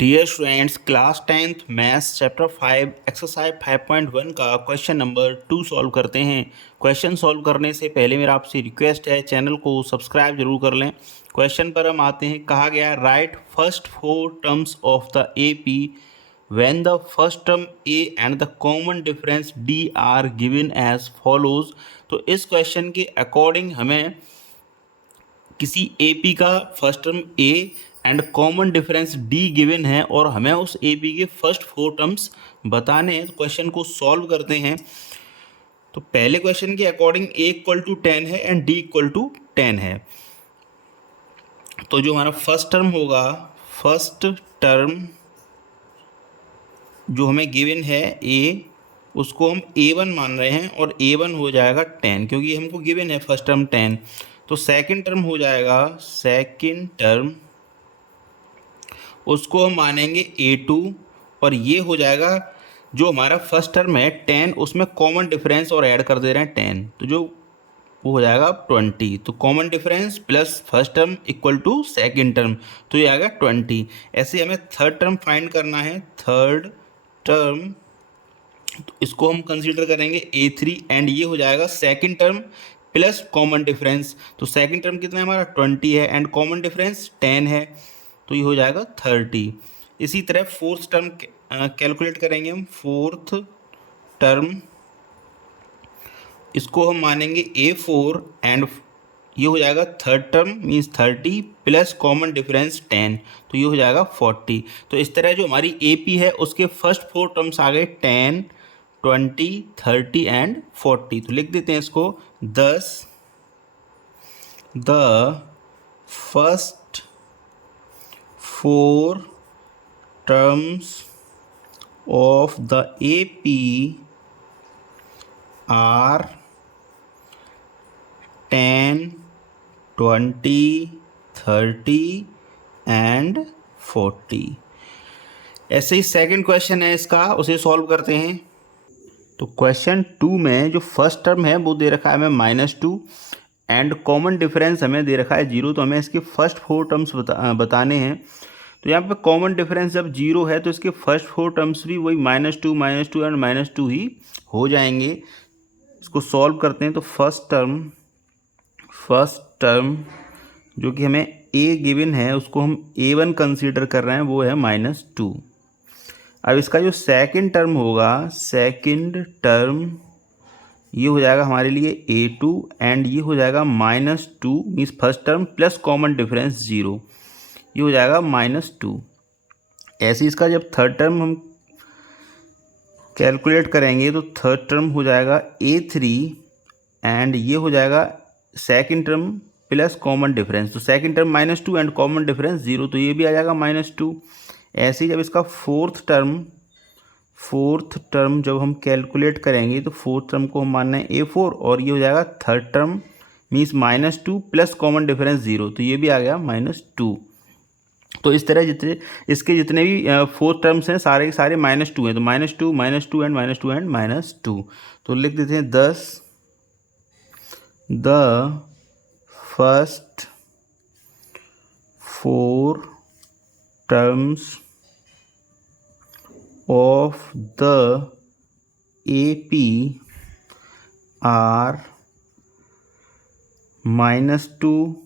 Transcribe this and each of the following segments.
Dear students, class 10th maths chapter 5 exercise 5.1 का question number 2 solve करते हैं। Question solve करने से पहले मेरा आपसे रिक्वेस्ट है, चैनल को सब्सक्राइब जरूर कर लें। क्वेश्चन पर हम आते हैं। कहा गया right first 4 terms of the AP when the first term A and the common difference D are given as follows. तो इस क्वेश्चन के अकॉर्डिंग हमें किसी AP का first term A and common difference D given है और हमें उस AP के फर्स्ट 4 टर्म्स बताने हैं। तो क्वेश्चन को सॉल्व करते हैं। तो पहले क्वेश्चन के अकॉर्डिंग A इक्वल टू 10 है एंड D इक्वल टू 10 है। तो जो हमारा फर्स्ट टर्म होगा, फर्स्ट टर्म जो हमें गिवन है A, उसको हम A1 मान रहे हैं और A1 हो जाएगा 10, क्योंकि हमको गिवन है फर्स्ट टर्म 10। तो सेकंड टर्म हो जाएगा, सेकंड टर्म उसको हम मानेंगे A2 और ये हो जाएगा जो हमारा फर्स्ट टर्म है 10, उसमें कॉमन डिफरेंस और ऐड कर दे रहे हैं 10, तो जो वो हो जाएगा 20। तो common difference plus first term equal to second term, तो ये आएगा 20। ऐसे हमें थर्ड टर्म फाइंड करना है। थर्ड टर्म तो इसको हम कंसीडर करेंगे A3 एंड ये हो जाएगा second term plus common difference. तो सेकेंड टर्म कितना है हमारा 20 है एंड कॉमन डिफरेंस 10 है, तो ये हो जाएगा 30। इसी तरह फोर्थ टर्म कैलकुलेट करेंगे हम। फोर्थ टर्म इसको हम मानेंगे A4 एंड ये हो जाएगा third term means 30 plus common difference 10, तो ये हो जाएगा 40। तो इस तरह जो हमारी AP है उसके फर्स्ट 4 टर्म्स आ गए 10, 20, 30 एंड 40। तो लिख देते हैं इसको। दस the first 4 terms of the AP are 10, 20, 30 and 40। ऐसे ही सेकंड क्वेश्चन है इसका, उसे सॉल्व करते हैं। तो क्वेश्चन 2 में जो फर्स्ट टर्म है वो दे रखा है हमें -2 एंड कॉमन डिफरेंस हमें दे रखा है 0। तो हमें इसके फर्स्ट 4 टर्म्स बताने हैं। तो यहाँ पे कॉमन डिफरेंस जब 0 है तो इसके फर्स्ट 4 टर्म्स भी वही -2 एंड -2 ही हो जाएंगे। इसको सॉल्व करते हैं। तो फर्स्ट टर्म जो कि हमें A गिवन है उसको हम A1 कंसीडर कर रहे हैं, वो है -2। अब इसका जो सेकंड टर्म होगा, सेकंड टर्म ये हो जाएगा हमारे लिए A2 एंड ये हो जाएगा -2 means first term plus common difference 0, ये हो जाएगा -2। ऐसे इसका जब थर्ड टर्म हम कैलकुलेट करेंगे तो थर्ड टर्म हो जाएगा A3 एंड ये हो जाएगा second term plus common difference. तो second term -2 and common difference 0, तो ये भी आ जाएगा -2। ऐसे ही जब इसका फोर्थ टर्म जब हम कैलकुलेट करेंगे तो फोर्थ टर्म को हम मानना है A4 और ये हो जाएगा third term means -2 plus common difference 0, तो ये भी आ गया -2। तो इस तरह इसके जितने भी 4 टर्म्स हैं सारे के सारे -2 हैं। तो -2 एंड -2। तो लिख देते हैं 10 the first 4 terms of the AP are -2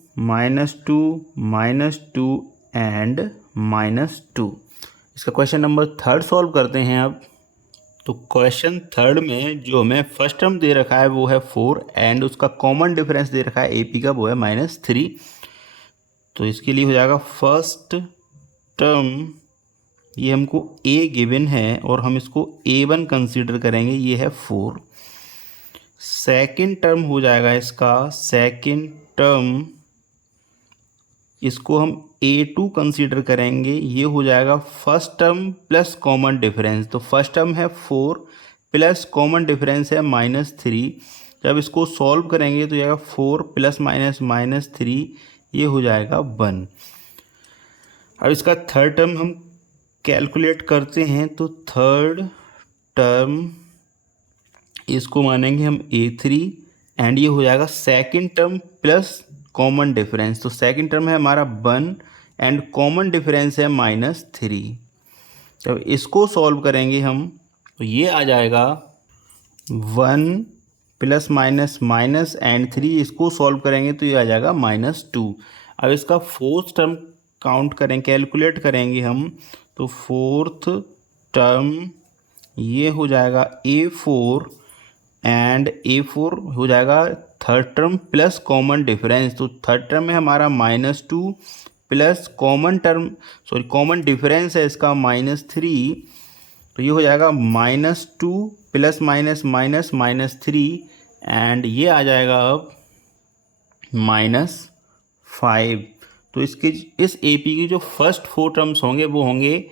and -2। इसका क्वेश्चन नंबर 3 सॉल्व करते हैं अब। तो क्वेश्चन 3 में जो हमें फर्स्ट टर्म दे रखा है वो है 4 एंड उसका कॉमन डिफरेंस दे रखा है AP का, वो है -3। तो इसके लिए हो जाएगा फर्स्ट टर्म ये हमको A गिवन है और हम इसको A1 कंसीडर करेंगे, ये है 4। सेकंड टर्म हो जाएगा इसका, सेकंड टर्म इसको हम A2 कंसीडर करेंगे, ये हो जाएगा first term plus common difference. तो फर्स्ट टर्म है 4 प्लस कॉमन डिफरेंस है -3। जब इसको सॉल्व करेंगे तो जाएगा 4 प्लस -3, ये हो जाएगा 1। अब इसका थर्ड टर्म हम कैलकुलेट करते हैं। तो थर्ड टर्म इसको मानेंगे हम A3 एंड ये हो जाएगा second term plus common difference. तो सेकंड टर्म है हमारा 1 एंड कॉमन डिफरेंस है -3। जब इसको सॉल्व करेंगे हम तो ये आ जाएगा 1 प्लस माइनस माइनस एंड 3, इसको सॉल्व करेंगे तो ये आ जाएगा -2। अब इसका फोर्थ टर्म काउंट करें, कैलकुलेट करेंगे हम, तो फोर्थ टर्म ये हो जाएगा A4 एंड A4 हो जाएगा third term plus common difference. तो थर्ड टर्म में हमारा -2 प्लस कॉमन डिफरेंस है इसका -3, तो ये हो जाएगा -2 प्लस माइनस माइनस -3 एंड ये आ जाएगा अब -5। तो इसके इस AP की जो फर्स्ट 4 टर्म्स होंगे वो होंगे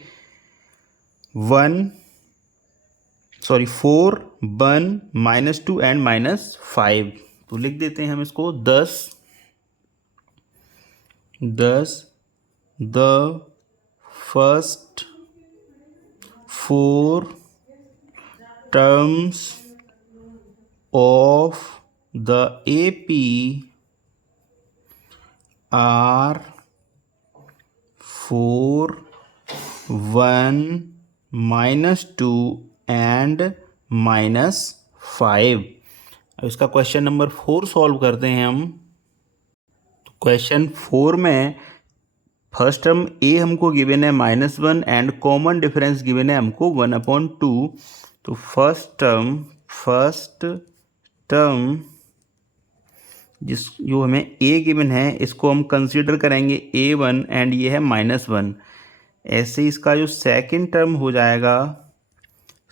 4 1 -2 एंड -5। तो लिख देते हैं हम इसको 10 the first 4 terms of the AP are 4 1 -2 and -5। अब इसका क्वेश्चन नंबर 4 सॉल्व करते हैं हम। तो क्वेश्चन 4 में फर्स्ट टर्म A हमको गिवन है -1 एंड कॉमन डिफरेंस गिवन है हमको 1/2। तो फर्स्ट टर्म जो हमें A गिवन है इसको हम कंसीडर करेंगे A1 एंड ये है -1। ऐसे इसका जो सेकंड टर्म हो जाएगा,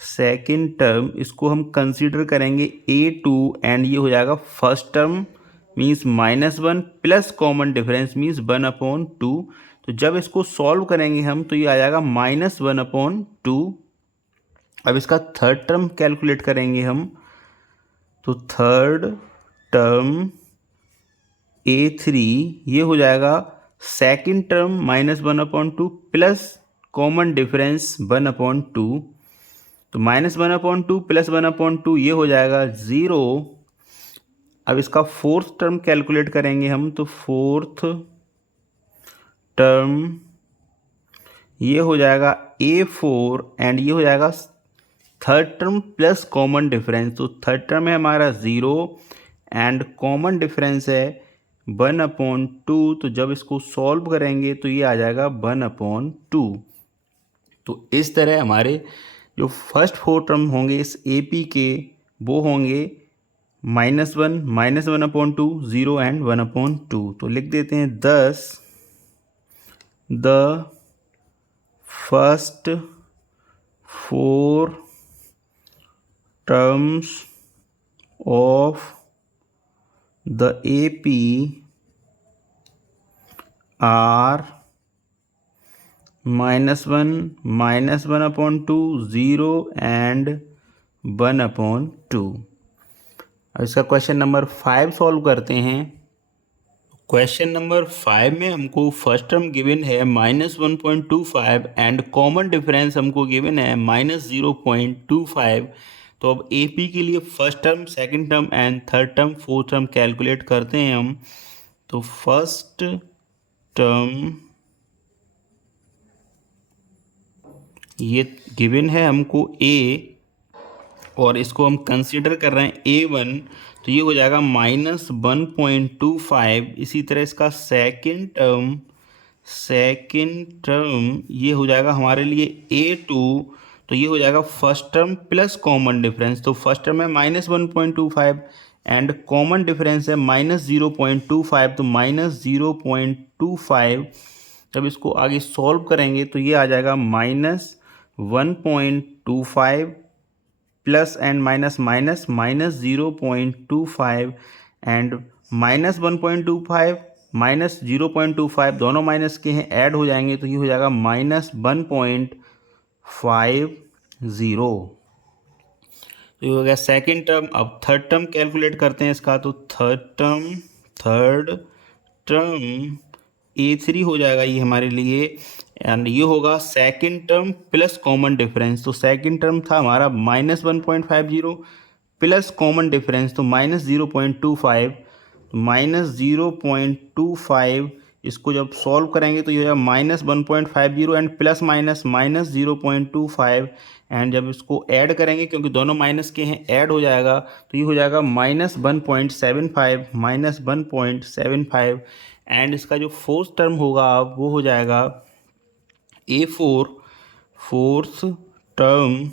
सेकंड टर्म इसको हम कंसीडर करेंगे A2 एंड ये हो जाएगा first term means -1 plus common difference means 1/2। तो जब इसको सॉल्व करेंगे हम तो ये आ जाएगा -1/2। अब इसका थर्ड टर्म कैलकुलेट करेंगे हम, तो थर्ड टर्म A3 ये हो जाएगा second term -1/2 plus common difference 1/2। तो -1/2 प्लस 1/2 ये हो जाएगा 0। अब इसका फोर्थ टर्म कैलकुलेट करेंगे हम, तो फोर्थ टर्म ये हो जाएगा A4 एंड ये हो जाएगा third term plus common difference. तो थर्ड टर्म है हमारा 0 एंड कॉमन डिफरेंस है 1/2। तो जब इसको सॉल्व करेंगे तो ये आ जाएगा 1/2। तो इस तरह हमारे जो फर्स्ट 4 टर्म होंगे इस AP के वो होंगे -1 -1/2 0 एंड 1/2। तो लिख देते हैं 10 the first 4 terms of the AP are -1 -1/2 0 and 1/2। अब इसका क्वेश्चन नंबर 5 सॉल्व करते हैं। क्वेश्चन नंबर 5 में हमको फर्स्ट टर्म गिवन है -1.25 एंड कॉमन डिफरेंस हमको गिवन है -0.25। तो अब AP के लिए first term, second term and third term, fourth term calculate करते हैं हम। तो फर्स्ट टर्म ये गिवन है हमको A और इसको हम कंसीडर कर रहे हैं A1, तो ये हो जाएगा -1.25। इसी तरह इसका सेकंड टर्म ये हो जाएगा हमारे लिए A2, तो ये हो जाएगा first term plus common difference. तो फर्स्ट टर्म है -1.25 एंड कॉमन डिफरेंस है -0.25। तो -0.25 जब इसको आगे सॉल्व करेंगे तो ये आ जाएगा -1.25 plus and minus minus -0.25 and -1.25 -0.25 दोनों माइनस के हैं, ऐड हो जाएंगे तो ये हो जाएगा -1.50। तो ये हो गया सेकेंड टर्म। अब थर्ड टर्म कैलकुलेट करते हैं इसका। तो थर्ड टर्म A3 हो जाएगा ये हमारे लिए एंड ये होगा second term plus common difference. तो सेकंड टर्म था हमारा -1.50 प्लस कॉमन डिफरेंस तो -0.25। तो -0.25 इसको जब सॉल्व करेंगे तो ये हो जाएगा -1.50 एंड प्लस माइनस -0.25 एंड जब इसको ऐड करेंगे क्योंकि दोनों माइनस के हैं ऐड हो जाएगा तो ये हो जाएगा -1.75 एंड इसका जो फोर्थ टर्म होगा वो हो जाएगा A4 फोर्थ टर्म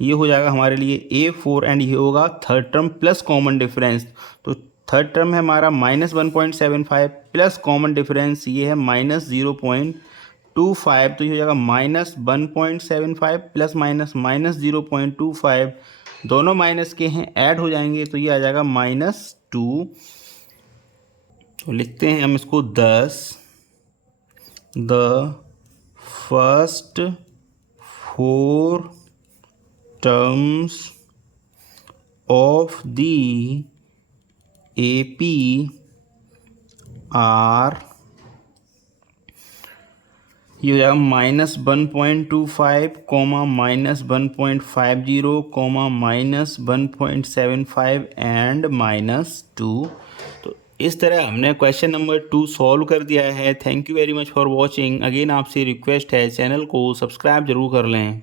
ये हो जाएगा हमारे लिए A4 एंड ये होगा third term plus common difference. तो थर्ड टर्म है हमारा -1.75 प्लस कॉमन डिफरेंस ये है -0.25 तो ये हो जाएगा -1.75 प्लस माइनस -0.25 दोनों माइनस के हैं ऐड हो जाएंगे तो ये आ जाएगा -2। तो लिखते हैं हम इसको 10 the first 4 terms of the AP are ये हो जाएगा -1.25 -1.50 -1.75 एंड -2। तो इस तरह हमने क्वेश्चन नंबर 2 सॉल्व कर दिया है। Thank you very much for watching. Again आपसे रिक्वेस्ट है चैनल को सब्सक्राइब जरूर कर लें।